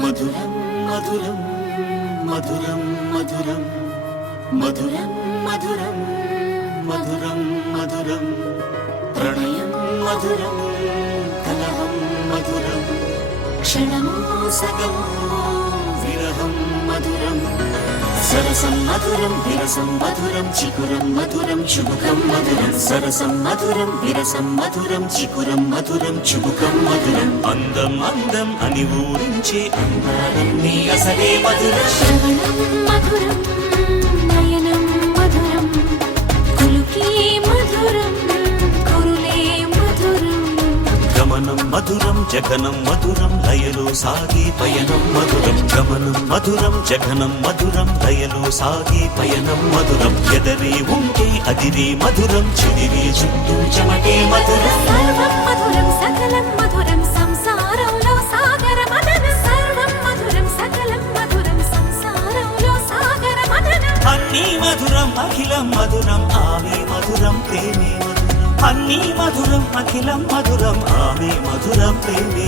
మధురం మధురం మధురం మధురం మధురం మధురం మధురం మధురం ప్రణయం మధురం కలహం మధురం క్షణమో సగమో విరహం మధురం సరసం మధురం విరసం మధురం చికురం మధురం చుబుకం మధురం సరసం మధురం విరసం మధురం చికురం మధురం చుబుకం మధురం అందం అందం అని ఊరించే అందాలన్నీ అసలే మధురం శ్రవణం మధురం నయనం మధురం కులుకే మధురం కురులే మధురం గమనం మధురం జగనం మధురం లయలో సాగే పయనం మధురం గమనం మధురం జగనం మధురం లయలో సాగే పయనం మధురం ఎదరే ఉంటే అదిరే మధురం చెదిరే చుట్టూ చెమటే మధురం సర్వం మధురం సకలం మధురం సంసారంలో సాగర మదన సర్వం మధురం సకలం మధురం సంసారంలో సాగర మదన అన్నీ మధురం అఖిలం మధురం ఆమె మధురం ప్రేమే మధురం అన్నీ మధురం అఖిలం మధురం ఆమె మధురం ప్రేమే